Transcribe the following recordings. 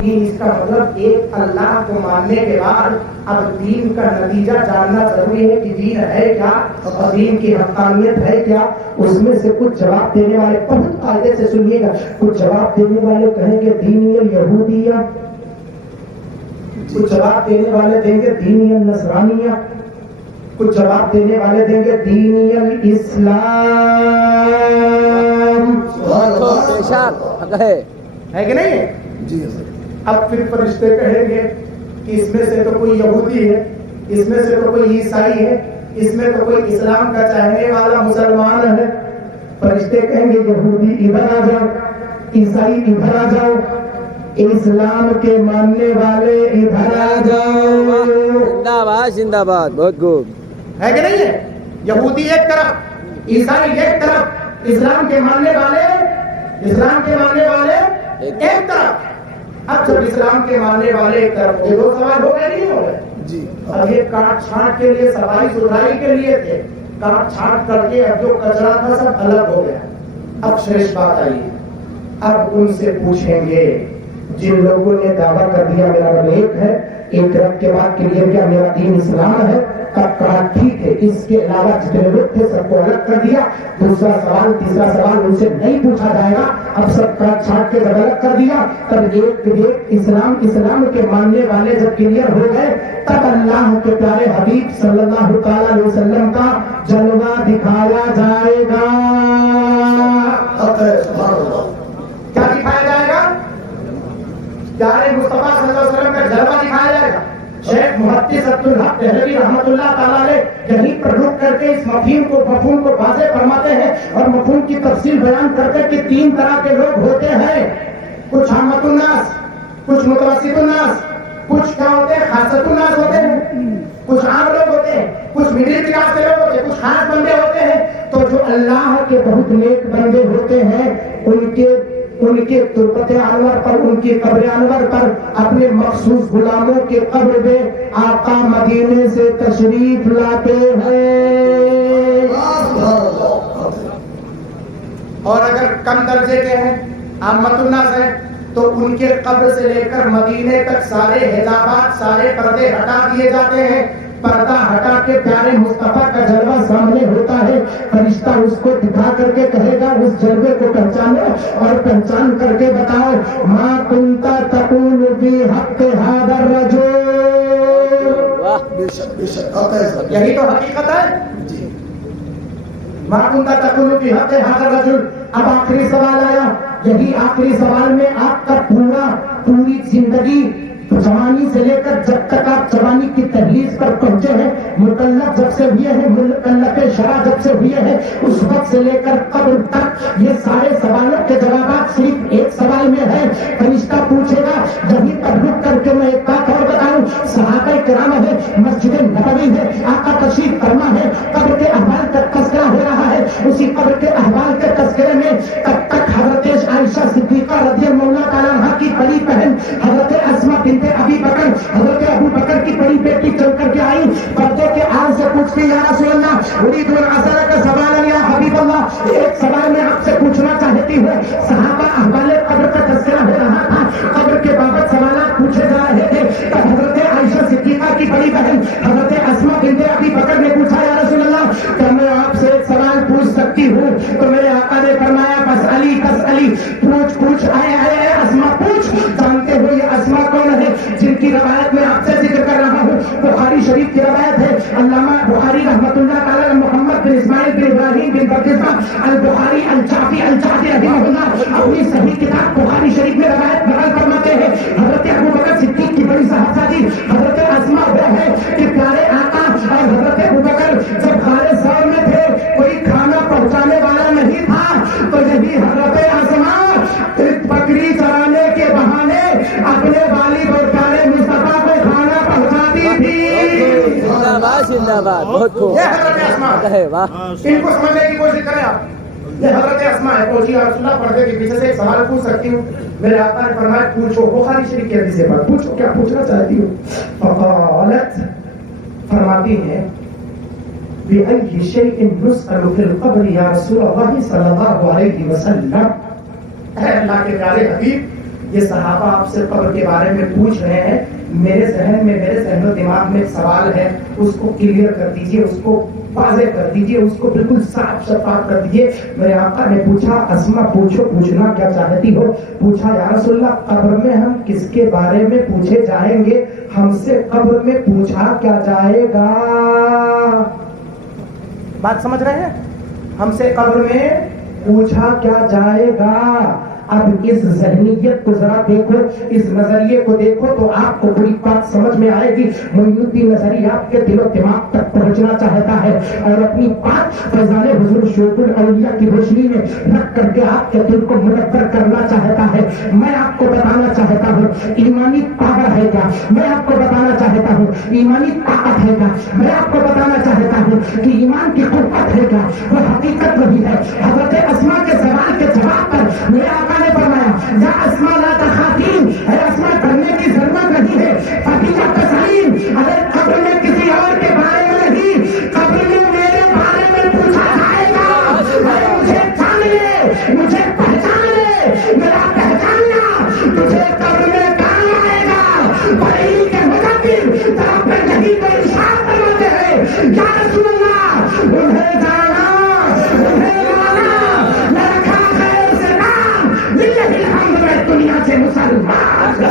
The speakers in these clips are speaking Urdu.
دین اس کا مطلب ایک اللہ کو ماننے کے بعد اب دین کا نتیجہ جاننا ضروری ہے کہ دین ہے کیا اور دین کی حقانیت ہے کیا. اس میں سے کچھ جواب دینے والے بہت قاعدے سے سنیے گا. کچھ جواب دینے والے کہیں گے دینی یہودیہ، کچھ جواب دینے والے دیں گے دینی نصرانیہ، کچھ جواب دینے والے دیں گے دینی اسلام. ہے کہ نہیں ہے؟ جی. اب پھر فرشتے کہیں گے کہ اس میں سے تو کوئی یہودی ہے، اس میں سے تو کوئی عیسائی ہے، اس میں تو کوئی اسلام کا چاہنے والا مسلمان ہے. فرشتے کہیں گے یہودی ادھر آ جاؤ، عیسائی ادھر آ جاؤ، اسلام کے ماننے والے ادھر آ جاؤ. زندہ باد زندہ باد. بہت خوب. ہے کہ نہیں ہے؟ یہودی ایک طرف، عیسائی ایک طرف، اسلام کے ماننے والے ایک طرف. اب جب اسلام کے ماننے والے ایک طرف یہ دو سوال ہو گئے نہیں ہو گئے؟ جی. اب یہ کاٹ چھانٹ کے لیے صفائی ستھرائی کے لیے تھے، کاٹ چھانٹ کر کے اب جو کچرا تھا سب الگ ہو گیا. اب شریش بات آئی ہے. اب ان سے پوچھیں گے جن لوگوں نے دعویٰ کر دیا میرا رب ایک ہے، ایک رب کے بعد کلیئر کیا میرا دین اسلام ہے، تب کہا ٹھیک ہے اس کے علاوہ جتنے لوگ تھے سب کو الگ کر دیا. دوسرا سوال تیسرا سوال ان سے نہیں پوچھا جائے گا. اب سب کاٹ چھانٹ کے جب الگ کر دیا تب ایک اسلام کے ماننے والے جب کلیئر ہو گئے تب اللہ کے پیارے حبیب صلی اللہ تعالی علیہ وسلم کا جلوہ دکھایا جائے گا. کیا دکھایا جائے گا؟ پیارے مصطفیٰ صلی اللہ علیہ وسلم کا جلوہ دکھایا جائے گا. شیخ محدث عبدالحق دہلوی رحمۃ اللہ تعالیٰ نے یہیں پر رک کر کے اس مفہوم کو واضح فرماتے ہیں اور مفہوم کی تفصیل بیان کرتے کہ تین طرح کے لوگ ہوتے ہیں. کچھ عامت الناس، کچھ متوسط الناس، کچھ کیا ہوتے ہیں خاصت الناس ہوتے ہیں. کچھ عام لوگ ہوتے ہیں، کچھ مڈل کلاس کے لوگ ہوتے ہیں، کچھ خاص بندے ہوتے ہیں. تو جو اللہ کے بہت نیک بندے ہوتے ہیں ان کے تربت انور پر، ان کی قبر انور پر اپنے مخصوص غلاموں کے قبر میں آقا مدینے سے تشریف لاتے ہیں. اور اگر کم درجے کے ہیں، عامت الناس ہیں، تو ان کے قبر سے لے کر مدینے تک سارے حجابات، سارے پردے ہٹا دیے جاتے ہیں. پردہ ہٹا کے پیارے مصطفیٰ کا جلوہ سامنے ہوتا ہے. فرشتہ اس کو دکھا کر کے کہے گا اس جلوے کو پہچانو اور پہچان کر کے بتاؤ ما کنت تقول فی حق ھذا الرجل. یہی تو حقیقت ہے. ما کنت تقول فی حق ھذا الرجل. اب آخری سوال آیا. یہی آخری سوال میں آپ کا پوری زندگی جوانی سے لے کر جب تک آپ جوانی کی تحلیز پر پہنچے ہیں، مکلف جب سے ہوئے ہیں، مکلف شرع جب سے ہوئے ہیں، اس وقت سے لے کر قبر تک یہ سارے سوالوں کے جوابات صرف ایک سوال میں ہے. فرشتہ پوچھے گا. یہیں پر رک کر کے میں ایک بات اور بتاؤں. صحابہ کرام ہے، مسجد نبوی ہے، آقا تشریف فرما ہے، قبر کے احوال کا تذکرہ ہو رہا ہے. اسی قبر کے احوال کے تذکرے میں تب تک حضرت عائشہ صدیقہ رضی اللہ تعالیٰ عنہا کی بڑی بہن حضرت اسماء بنت ابی بکر، حضرت ابو بکر کی بڑی بیٹی چل کر کے آئی. پردے کے آن سے پوچھتی یا رسول اللہ اريد ان اسالك سوالا یا حبیب اللہ. ایک سوال میں آپ سے پوچھنا چاہتی ہوں. صحابہ احوال قبر کا تذکرہ ہو رہا تھا، قبر کے بابت سوالات پوچھے جا رہے تھے. تب حضرت عائشہ صدیقہ کی بڑی بہن حضرت اسماء بنت ابی بکر نے پوچھا یا رسول اللہ کیا میں آپ سے ایک سوال پوچھ سکتی ہوں؟ تو میرے آقا نے فرمایا بس علی پوچھ آئے اسماء پوچھ. جانتے ہو یہ اسماء کون ہے جن کی روایت میں آپ سے ذکر کر رہا ہوں؟ بخاری شریف کی روایت ہے. علامہ بخاری رحمۃ اللہ تعالی محمد بن اسماعیل بن ابراہیم بن بردزبہ البخاری الجعفی رحمہ اللہ اپنی صحیح کتاب بخاری شریف میں روایت نقل فرماتے ہیں. حضرت ابو بکر صدیق کی بڑی صحابی حضرت اسماء وہ ہے کہ پیارے آقا اور حضرت ابو بکر جب غار ثور میں تھے، کوئی کھانا پہنچانے والا نہیں تھا، تو یہی حضرت اسماء بکری چرانے کے بہانے اپنے والد اور پیارے مصطفیٰ کو کھانا پہنچاتی تھی. زندہ باد. بہت خوب. یہ حضرت اسماء ہے. ان کو سمجھنے کی کوشش کریں آپ. یہ حضرت اسماء ہے. پوچھیے رسول اللہ پردے کے پیچھے سے ایک سوال پوچھ سکتی ہوں؟ میرے آقا نے فرمایا پوچھو. بخاری شریف کی حدیث ہے. پوچھو کیا پوچھنا چاہتی ہو؟ فقالت فرماتی ہے بأي شيء نسأل في القبر يا رسول الله صلی اللہ علیہ وسلم. اے اللہ کے پیارے حبیب یہ صحابہ آپ سے قبر کے بارے میں پوچھ رہے ہیں، میرے ذہن و دماغ میں ایک سوال ہے، اس کو کلیئر کر دیجئے، اس کو واضح کر دیجئے، اس کو بالکل صاف شفاف کر دیجئے۔ میرے آقا نے پوچھا، اسما پوچھنا کیا چاہتی ہو؟ پوچھا یا رسول اللہ قبر میں ہم کس کے بارے میں پوچھے جائیں گے؟ ہم سے قبر میں پوچھا کیا جائے گا؟ بات سمجھ رہے ہیں؟ ہم سے قبر میں پوچھا کیا جائے گا؟ اب اس ذہنیت کو ذرا دیکھو، اس نظریے کو دیکھو تو آپ کو بڑی بات سمجھ میں آئے گی۔ معین الدین نظری آپ کے دل و دماغ تک پہنچنا چاہتا ہے اور اپنی بات فیضان حضور شیخ الاولیاء کی روشنی میں رکھ کر کے آپ کے دل کو منور کرنا چاہتا ہے۔ میں آپ کو بتانا چاہتا ہوں ایمانی پاور ہے کیا، میں آپ کو بتانا چاہتا ہوں ایمانی طاقت ہے کیا، میں آپ کو بتانا چاہتا ہوں کہ ایمان کی قوت ہے کیا، وہ حقیقت وہی ہے۔ حضرت اسما کے سوال کے جواب پر میرے آقا نے فرمایا یا اسما لا تخافین، اے اسما ڈرنے کی ضرورت نہیں ہے، فقیہ تسلیم، اگر قبر میں کسی اور کے بارے میں نہیں، قبر میں میرے بارے میں پوچھا جائے گا۔ مجھے جان لے، مجھے پہچان لے، میرا پہچاننا تجھے قبر میں کام آئے گا۔ بریلی کے مجدد طرف پہ نہیں تو ارشاد فرماتے ہیں یا رسول اللہ انہیں جانا، انہیں مانا، میں رکھا خیر سے نام، للہ الحمد میں دنیا سے مسلمان۔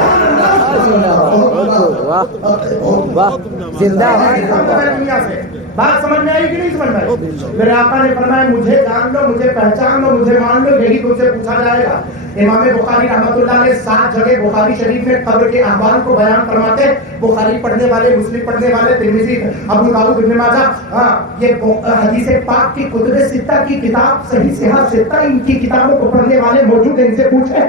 واہ زندہ دنیا سے بات سمجھ میں آئی کہ نہیں سمجھ میں آئی؟ میرے آقا نے فرمایا مجھے جان لو، مجھے پہچان لو، مجھے مان لو، یہی تم سے پوچھا جائے گا۔ امام بخاری رحمۃ اللہ نے 7 جگہ بخاری شریف میں قبر کے احوال کو بیان فرماتے ہیں۔ بخاری پڑھنے والے، مسلم پڑھنے والے، ترمذی، ابو داؤد، ابن ماجہ، یہ حدیث پاک کی کتب ستہ کی کتاب صحیح صحیح ستہ، ان کی کتابوں کو پڑھنے والے موجود ہیں، ان سے پوچھیں۔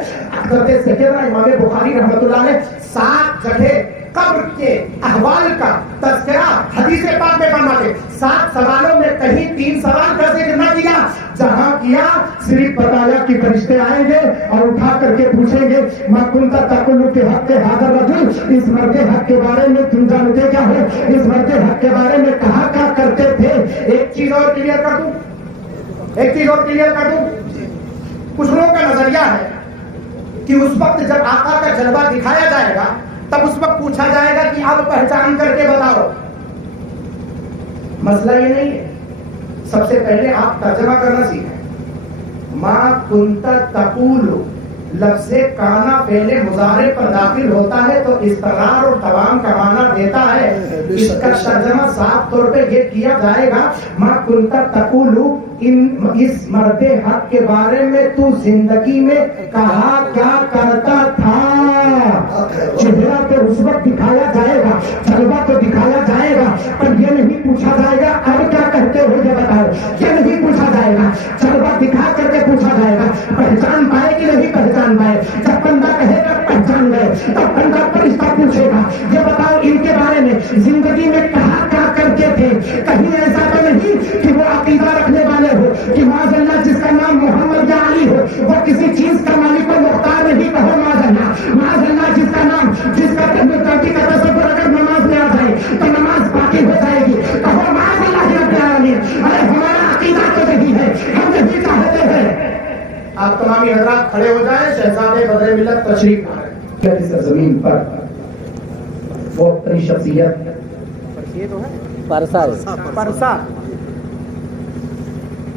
حضرت سیدنا امام بخاری رحمۃ اللہ نے 7 جگہ قبر کے احوال کا تذکرہ حدیث پاک میں فرماتے۔ 7 سوالوں میں کہیں 3 سوال کا ذکر نہ کیا، جہاں کیا صرف بتایا کہ فرشتے آئیں گے اور اٹھا کر کے پوچھیں گے ما کنت تقول فی حق ھذا الرجل، اس مرد حق کے بارے میں تم جانتے کیا ہو، اس مرد حق کے بارے میں کہا کیا کرتے تھے۔ ایک چیز اور کلیئر کر دوں، ایک چیز اور کلیئر کر دوں، کچھ لوگوں کا نظریہ ہے کہ اس وقت جب آقا کا جلوہ دکھایا جائے گا تب اس وقت پوچھا جائے گا کہ اب پہچان کر کے بتاؤ۔ مسئلہ یہ نہیں ہے، سب سے پہلے آپ ترجمہ کرنا سیکھیں۔ ما کنت تقول لفظ کانا پہلے مضارع پر داخل ہوتا ہے تو استقرار اور دوام کا معنی دیتا ہے۔ اس کا ترجمہ صاف طور پہ یہ کیا جائے گا ما کنت تقول، اس مرد حق کے بارے میں تو زندگی میں کہا کیا کرتا تھا۔ چہرہ تو اس وقت دکھایا جائے گا، جلوہ تو دکھایا جائے گا، پر یہ نہیں پوچھا جائے گا اب کیا کہتے ہو یہ بتاؤ، یہ نہیں پوچھا جائے گا۔ جلوہ دکھا کر کے پوچھا جائے گا پہچان پائے کہ نہیں پہچان پائے۔ جب بندہ کہے گا پہچان گئے تب بندہ فرشتہ پوچھے گا یہ بتاؤ ان کے بارے میں زندگی میں کہا کیا کرتے تھے۔ کہیں ایسا تو نہیں کہ وہ عقیدہ رکھنے والے ہو کہ معاذ اللہ جس کا نام محمد یا علی ہو وہ کسی چیز کا مالک و مختار نہیں، کہو معاذ اللہ۔ معاذ اللہ جس کا نام، جس کا تصور اگر نماز میں آ جائے تو نماز باقی ہو جائے گی، کہو معاذ اللہ رب العالمین۔ ارے ہمارا عقیدہ تو نہیں ہے، ہم یہی چاہتے ہیں۔ آپ تمامی حضرات کھڑے ہو جائیں، شہزادے بدر ملت تشریف لائیں۔ اس زمین پر بہت بڑی شخصیت پرسا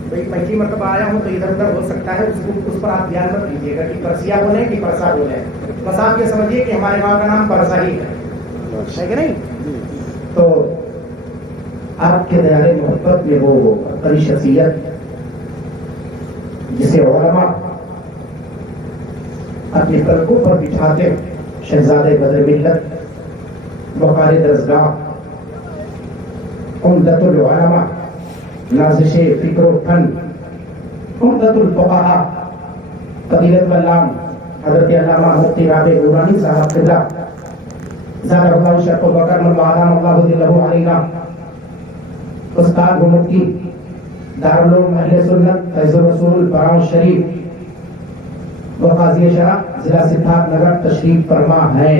پہلی مرتبہ آیا ہوں تو ادھر ادھر ہو سکتا ہے، اس پر آپ دھیان مت دیجیے گا کہ پرسیا بولیں کہ پرسا بولیں، بس آپ یہ سمجھیے کہ ہمارے گاؤں کا نام پرسا ہی ہے کہ نہیں۔ تو آپ کے دیار محبت میں وہ بڑی شخصیت جسے علماء اپنے قلبوں پر بٹھاتے، شہزادے بدر ملت، بخاری درسگاہ، عمدۃ العلماء، نازش فکر و فن، عمدۃ الفقہاء، فضیلت علام حضرت علامہ مفتی رابع نورانی صاحب قبلہ زادہ اللہ شرف و کرم وادام اللہ ذلہ علینا، استاد و مفتی دارالعلوم اہل سنت فیض الرسول براؤ شریف و قاضی شرح ضلع سدھارتھ نگر تشریف فرما ہے۔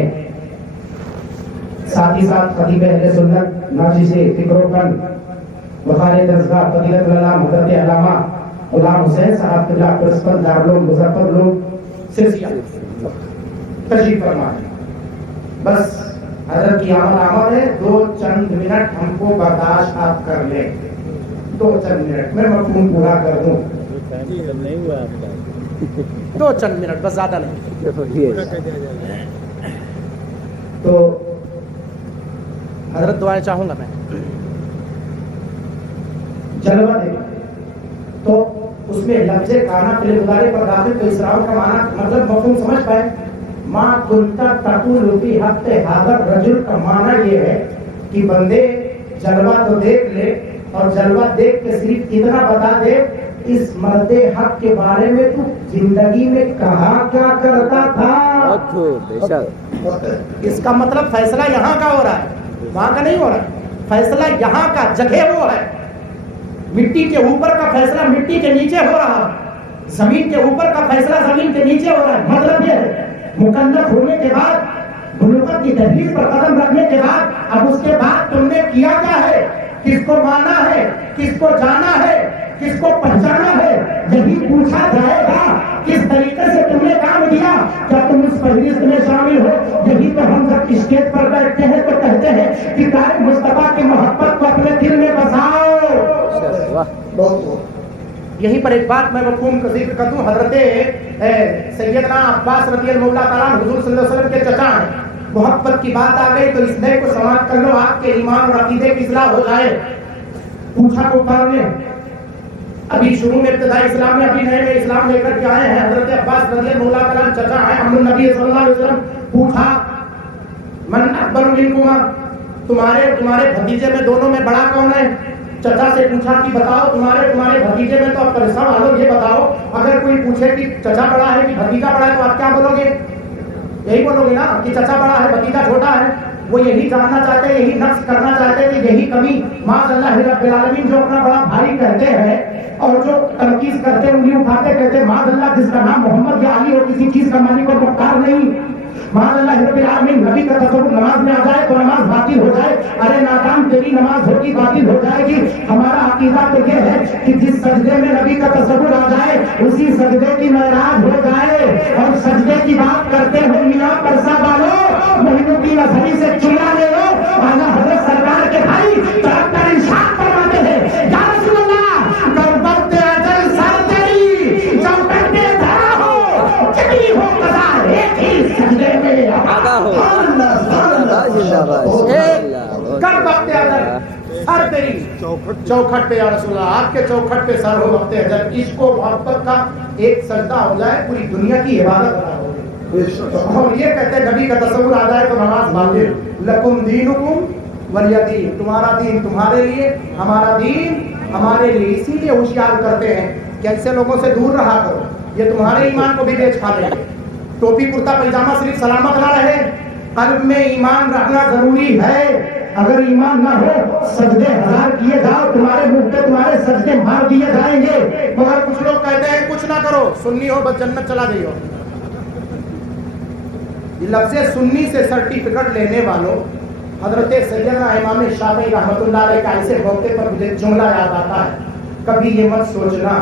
ساتھ ہی ساتھ خطیب اہل سنت ناشر فکر و فن بخاری درسگاہ فضیلت العلام حضرت علامہ غلام حسین صاحب قبلہ پرنسپل دارالعلوم مظفرالعلوم سرسیہ تشریف فرما دیں. بس حضرت کی آمد ہے, 2 چند منٹ ہم کو برداشت آپ کر لیں, 2 چند منٹ میں مفہوم پورا کر دوں. نہیں ہوا آپ کا 2 چند منٹ بس, زیادہ نہیں. تو حضرت دعائیں چاہوں گا میں. جلوہ دے تو اس میں لفظ کانا فعل مضارع پر داخل, تو اسراف کا معنی مطلب مفہوم سمجھ پائے. ما کنتا تقول فی حق حاضر رجل کا معنی یہ ہے کہ بندے جلوہ تو دیکھ لے, اور جلوہ دیکھ کے صرف اتنا بتا دے اس مرد حق کے بارے میں تو زندگی میں کہاں کیا کرتا تھا. اس کا مطلب فیصلہ یہاں کا ہو رہا ہے, وہاں کا نہیں ہو رہا ہے. فیصلہ یہاں کا, جگہ وہ ہے. مٹی کے اوپر کا فیصلہ مٹی کے نیچے ہو رہا ہے, زمین کے اوپر کا فیصلہ زمین کے نیچے ہو رہا ہے. مطلب یہ ہے مکلف ہونے کے بعد, بلوغت کی تحریر پر قدم رکھنے کے بعد, اب اس کے بعد تم نے کیا کیا ہے, کس کو مانا ہے, کس کو جانا ہے, کس کو پہچانا ہے, یہی پوچھا جائے گا. کس طریقے سے تم نے کام کیا, کیا تم اس فہرست میں شامل ہو. یہی تو ہم جب اسٹیج پر بیٹھتے ہیں تو کہتے ہیں کہ طارق مصطفیٰ کی محبت کو اپنے دل میں بساؤ. یہی پر ایک بات میں مفہوم کا ذکر کر دوں. حضرت سیدنا عباس رضی اللہ تعالیٰ حضور صلی اللہ علیہ وسلم کے چچا ہیں. محبت کی بات آ گئی تو اس نئے کو سماعت کر لو, آپ کے ایمان اور عقیدے کی اصلاح ہو جائے. پوچھا کو نے ابھی شروع میں ابتدائی اسلام میں ابھی نئے نئے اسلام لے کر کے آئے ہیں. حضرت عباس رضی اللہ تعالیٰ چچا ہیں ام النبی صلی اللہ علیہ وسلم. پوچھا من اکبر منکما, تمہارے بھتیجے میں دونوں میں بڑا کون ہے. چچا سے پوچھا کہ بتاؤ تمہارے بھتیجے میں, تو اب پریشان والوں یہ بتاؤ, اگر کوئی پوچھے کہ چچا بڑا ہے کہ بھتیجا بڑا ہے تو آپ کیا بولو گے. یہی بولو گے نا کہ چچا بڑا ہے بھتیجا چھوٹا ہے. وہ یہی جاننا چاہتے ہیں, یہی نقص کرنا چاہتے ہیں کہ یہی کمی معاذ اللہ رب العالمین جو اپنا بڑا بھائی کہتے ہیں اور جو تنقید کرتے ہیں, انگلی اٹھاتے کہتے معاذ اللہ جس کا نام محمد یا علی اور کسی چیز کا مالک اور مختار نہیں. معاذ اللہ رب العالمین نبی کا تصور نماز میں آ جائے تو نماز باطل ہو جائے. ارے ناکام تیری نماز ہوگی, باطل ہو جائے گی. ہمارا عقیدہ تو یہ ہے کہ جس سجدے میں نبی کا تصور آ جائے اسی سجدے کی معراج ہو جائے. اور سجدے کی بات کرتے ہوئے میاں پرسا والو محی الدین اظہری سے چلا لے لو. اعلیٰ حضرت سرکار کے بھائی ترقی ارشاد فرماتے ہیں یا رسول اللہ غربت اجل سر تیری جب تک کے دھرا ہو کتنی ہو قضا ایک ہی سجدے میں آگاہ ہو. کر وقت اجل سر تیری چوکھٹ پہ, یا رسول اللہ آپ کے چوکھٹ پہ سر ہو وقت اجل. عشق و محبت کا ایک سجدہ ہو جائے پوری دنیا کی عبادت بنا ہو. اور یہ کہتے ہیں نبی کا تصور آ جائے تو نماز باطل. لکم دینکم ولی دین, تمہارا دین تمہارے لیے, ہمارا دین ہمارے لیے. اسی لیے ہوشیار کرتے ہیں کہ ایسے لوگوں سے دور رہا کرو, یہ تمہارے ایمان کو بھی بیچ کھا لیں گے. ٹوپی کرتا پیجامہ صرف سلامت نہ رہے, قلب میں ایمان رکھنا ضروری ہے. اگر ایمان نہ ہو سجدے ہزار کیے جاؤ, تمہارے منہ پہ تمہارے سجدے مار دیے جائیں گے. مگر کچھ لوگ کہتے ہیں کچھ نہ کرو, سنی ہو بس جنت چلا جائیو. لفظ سنی سے سرٹیفکیٹ لینے والوں حضرت سیدنا امام شافعی رحمۃ اللہ علیہ کا ایسے موقع پر مجھے جملہ یاد آتا ہے. کبھی یہ مت سوچنا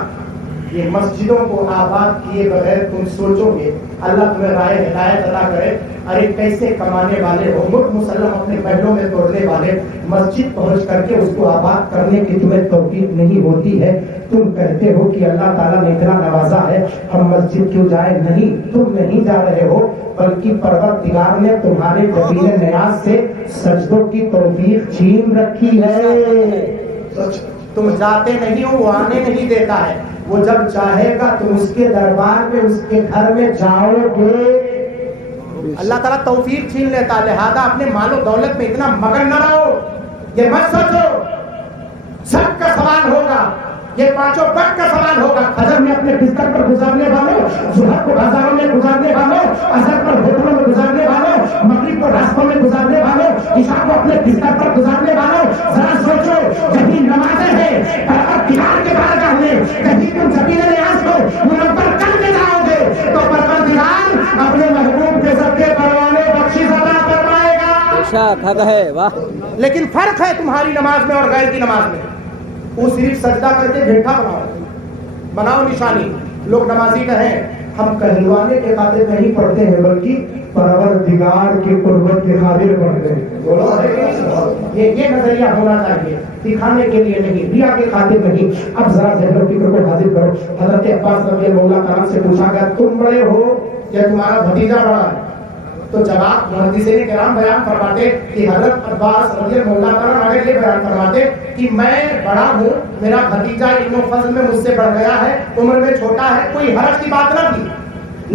یہ مسجدوں کو آباد کیے بغیر تم سوچو گے اللہ تمہیں رائے ہدایت عطا کرے. ارے کیسے کمانے والے ہو, ملک مسلم اپنے پہلوں میں توڑنے والے, مسجد پہنچ کر کے اس کو آباد کرنے کی تمہیں توفیق نہیں ہوتی ہے. تم کہتے ہو کہ اللہ تعالیٰ نے اتنا نوازا ہے ہم مسجد کیوں جائیں. نہیں, تم نہیں جا رہے ہو بلکہ پروردگار نے تمہارے جبین نیاز سے سجدوں کی توفیق چھین رکھی ہے. تم جاتے نہیں ہو, وہ آنے نہیں دیتا ہے. وہ جب چاہے گا تم اس کے دربار میں اس کے گھر میں جاؤ گے. اللہ تعالیٰ توفیق چھین لیتا ہے. لہذا اپنے مال و دولت میں اتنا مگن نہ رہو. یہ مت سوچو سب کا سوال ہوگا, یہ پانچوں وقت کا سوال ہوگا. فجر میں اپنے بستر پر گزارنے والوں, ظہر کو بازاروں میں گزارنے والوں, عصر پر ہوٹلوں میں گزارنے والوں, مغرب کو راستوں میں گزارنے والوں, عشاء کو اپنے بستر پر گزارنے والوں, ذرا سوچو کہیں نمازیں ہیں پروردگار کے بارگاہ میں, کہیں تم زمین نیاز کو منور کر کے جاؤ گے تو پروردگار اپنے محبوب کے صدقے پروانے بخشش عطا فرمائے گا. لیکن فرق ہے تمہاری نماز میں اور غیر کی نماز میں. وہ صرف سجدہ کر کے گھنٹا بناؤ نشانی. لوگ نمازی کہیں ہم کہلوانے کے خاطر نہیں پڑھتے ہیں بلکہ پروردگار کی قربت کے خاطر پڑھتے ہیں. یہ نظریہ ہونا چاہیے, دکھانے کے لیے نہیں, ریا کے خاطر نہیں. اب ذرا ذہن و فکر کو حاضر کرو. حضرت عباس رضی اللہ عنہ سے پوچھا گیا تم بڑے ہو یا تمہارا بھتیجا بڑا ہے؟ تو جواب محدثین کرام بیان فرماتے کہ حضرت عباس رضی اللہ عنہ آگے یہ بیان فرماتے کہ میں بڑا ہوں, میرا بھتیجا علم و فضل میں مجھ سے بڑھ گیا ہے, عمر میں چھوٹا ہے, کوئی حرج کی بات نہ تھی.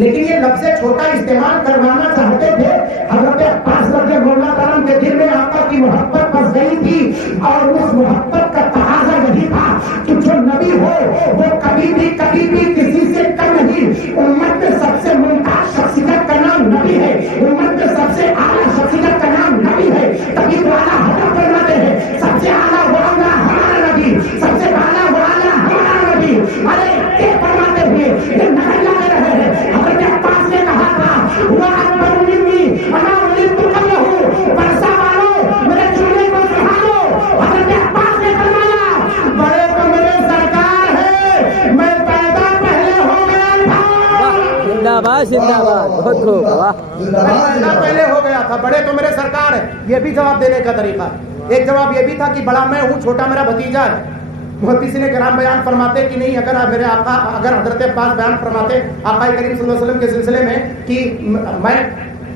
لیکن یہ لفظ چھوٹا استعمال کروانا چاہتے تھے. حضرت عباس رضی اللہ عنہ کے دل میں آقا کی محبت بس گئی تھی اور اس محبت کا تقاضا یہی تھا کہ جو نبی ہو وہ کبھی بھی کسی سے کم نہیں. امت میں سب سے ممتاز شخصیت کا نام نبی ہے, امت میں سب سے اعلیٰ شخصیت کا نام نبی ہے. تبھی تو اعلیٰ حضرت فرماتے ہیں سب سے اعلیٰ والا ہمارا نبی, سب سے اعلیٰ والا ہمارا نبی. ارے یہ فرماتے ہوئے یہ نہیں لگے رہے ہیں. حضرت عباس نے کہا تھا وہ اکبر منی انا ولدت قبلہ, برسا والو میرے چولہے کو سنبھالو. حضرت عباس نے فرمایا بڑے تو میرے سرکار ہے, میں پیدا پہلے ہو گیا تھا. زندہ باد زندہ باد, بہت خوب, واہ. پیدا پہلے ہو گیا تھا, بڑے تو میرے سرکار ہے. یہ بھی جواب دینے کا طریقہ. ایک جواب یہ بھی تھا کہ بڑا میں ہوں, چھوٹا میرا بھتیجا ہے. محدثین کرام بیان فرماتے کہ نہیں, اگر میرے آقا, اگر حضرت عباس بیان فرماتے آقا کریم صلی اللہ علیہ وسلم کے سلسلے میں کہ میں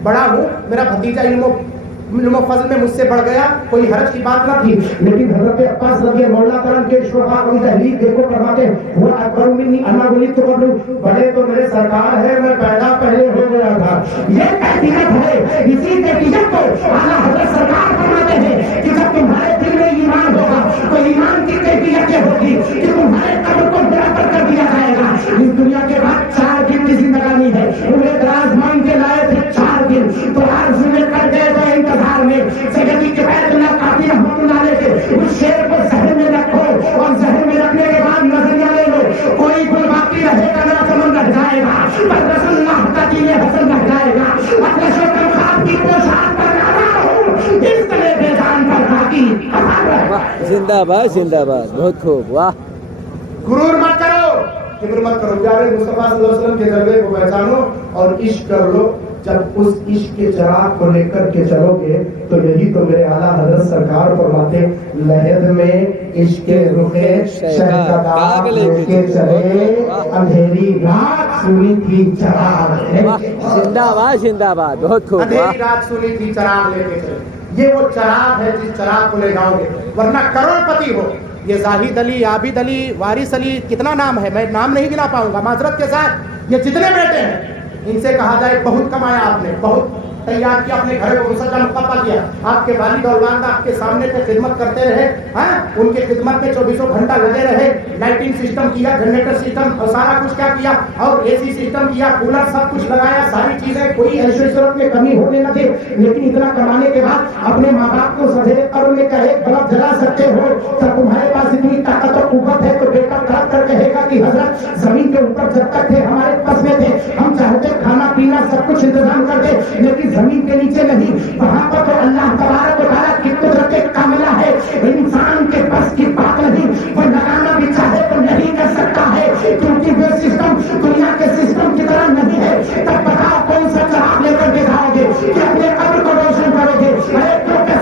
بڑا ہوں, میرا بھتیجا علم و فضل میں مجھ سے بڑھ گیا, کوئی حرج کی بات نہ تھی. لیکن حضرت عباس رضی اللہ عنہ کے شفاء کی تحلیل دیکھو فرماتے وہ اکبر منی انا ولدت قبلہ, بڑے تو میرے سرکار ہے, میں پیدا پہلے ہو گیا تھا. یہ کیفیت ہے, اسی کیفیت کو اعلیٰ حضرت سرکار فرماتے ہیں کہ جب تمہارے دل میں ایمان ہوگا تو ایمان کی کیفیت یہ ہوگی کہ تمہارے قبر کو برابر کر دیا جائے گا. اس دنیا کے بعد 4 دن کی زندگانی ہے, انہیں دراز مانگ کے لائے تھے 4 دن, تو عرض میں کر گئے تو انتظار میں. سیدی کفایت اللہ قاضی رحمۃ اللہ علیہ کے اس شعر کو ذہن میں رکھو, اور ذہن میں رکھنے کے بعد نظریہ لے لو. کوئی گل باقی رہے گا میرا چمن رہ جائے گا, پر رسول اللہ کا دین حسن رہ جائے گا. اپنے شوق خواب کی پوشاک پر رہا ہوں, اس طرح بے جان پر باقی. زندہ باد زندہ باد, بہت خوب, واہ. غرور مت کرو, کبر مت کرو, پیارے مصطفیٰ صلی اللہ علیہ وسلم کے جلوے کو پہچانو اور عشق کر لو. جب اس عشق کے چراغ کو لے کر کے چلو گے تو یہی تو میرے اعلیٰ حضرت سرکار فرماتے لہد میں عشق رخے شہزادہ لے کے چلے, اندھیری رات سنی تھی چراغ. زندہ باد زندہ باد, بہت خوب, اندھیری رات سنی تھی چراغ لے کے چلے. یہ وہ چراغ ہے جس چراغ کو لے جاؤ گے, ورنہ کروڑ پتی ہو. یہ زاہد علی, عابد علی, وارث علی, کتنا نام ہے, میں نام نہیں گنا پاؤں گا معذرت کے ساتھ. یہ جتنے بیٹے ہیں ان سے کہا جائے بہت کمایا آپ نے, بہت تیار کیا, اپنے گھر کو مسجد مقفع کیا. آپ کے والد اور والدہ آپ کے سامنے سے خدمت کرتے رہے, ان کی خدمت میں 24 گھنٹہ لگے رہے. لائٹنگ سسٹم کیا, جنریٹر سسٹم, اور سارا کچھ کیا کیا, اور اے سی سسٹم کیا, کولر, سب کچھ لگایا, ساری چیزیں, کوئی ایشو ضرورت میں کمی ہونے نہ دے. لیکن اتنا کمانے کے بعد اپنے ماں باپ کو سجے قبر میں کا ایک بلب جلا سکتے ہو, تو تمہارے پاس اتنی طاقت اور قوت ہے تو بیٹا کر کر کہے گا کہ حضرت زمین کے اوپر جب تک تھے ہمارے پاس میں تھے, ہم چاہتے کھانا پینا سب کچھ انتظام کر دے, لیکن زمین کے نیچے نہیں. وہاں پر تو اللہ تبارک و تعالیٰ کی قدرت کاملہ ہے, انسان کے بس کی بات نہیں. وہ لگانا بھی چاہے تو نہیں کر سکتا ہے, کیونکہ وہ سسٹم دنیا کے سسٹم کی طرح نہیں ہے. تب بتاؤ کون سا چراغ لے کر کے جاؤ گے کہ اپنے قبر کو روشن کرو گے.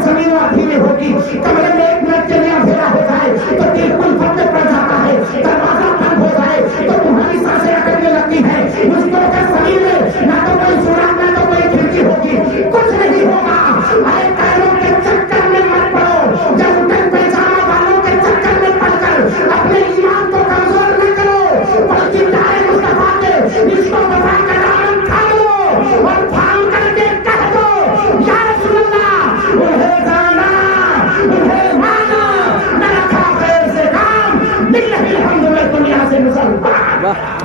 زمین اندھیری ہوگی, کمرے میں 1 منٹ کے لیے اندھیرا ہو جائے تو دل کل وقت پڑ جاتا ہے, دروازہ بند ہو جائے تو تمہاری سانسیں اٹکنے لگتی ہیں. اس کو زمین میں نہ تو کوئی سوراخ نہ تو کوئی کھڑکی ہوگی, کچھ نہیں ہوگا. ارے پیروں کے چکر میں مت پڑو, جب تک پہچانا والوں کے چکر میں پڑ کر اپنے ایمان کو کمزور نہ کرو, بلکہ پیارے مصطفیٰ کے اس کو وفا کا دامن تھام لو اور تھام کر کے کہہ دو یا رسول اللہ, انہیں جانا انہیں مانا, میرا تھا خیر سے کام, باللہ الحمد میں دنیا سے مسلمان.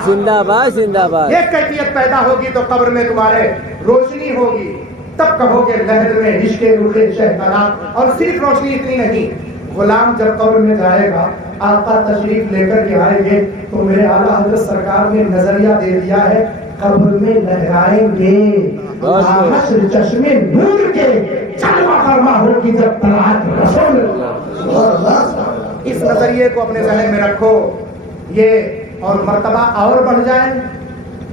زندہ باد زندہ باد. یہ کیفیت پیدا ہوگی تو قبر میں تمہارے روشنی ہوگی, تب کہو گے لہد میں عشق رخ شہزادہ. اور صرف روشنی اتنی نہیں, غلام جب قبر میں جائے گا, آقا تشریف لے کر کے آئیں گے تو میرے اعلیٰ حضرت سرکار نے نظریہ دے دیا ہے, قبر میں لہرائیں گے حشر چشمے نور کے, جلوہ فرما ہوگی جب طلعت رسول اللہ. اس نظریے کو اپنے ذہن میں رکھو, یہ اور مرتبہ اور بڑھ جائے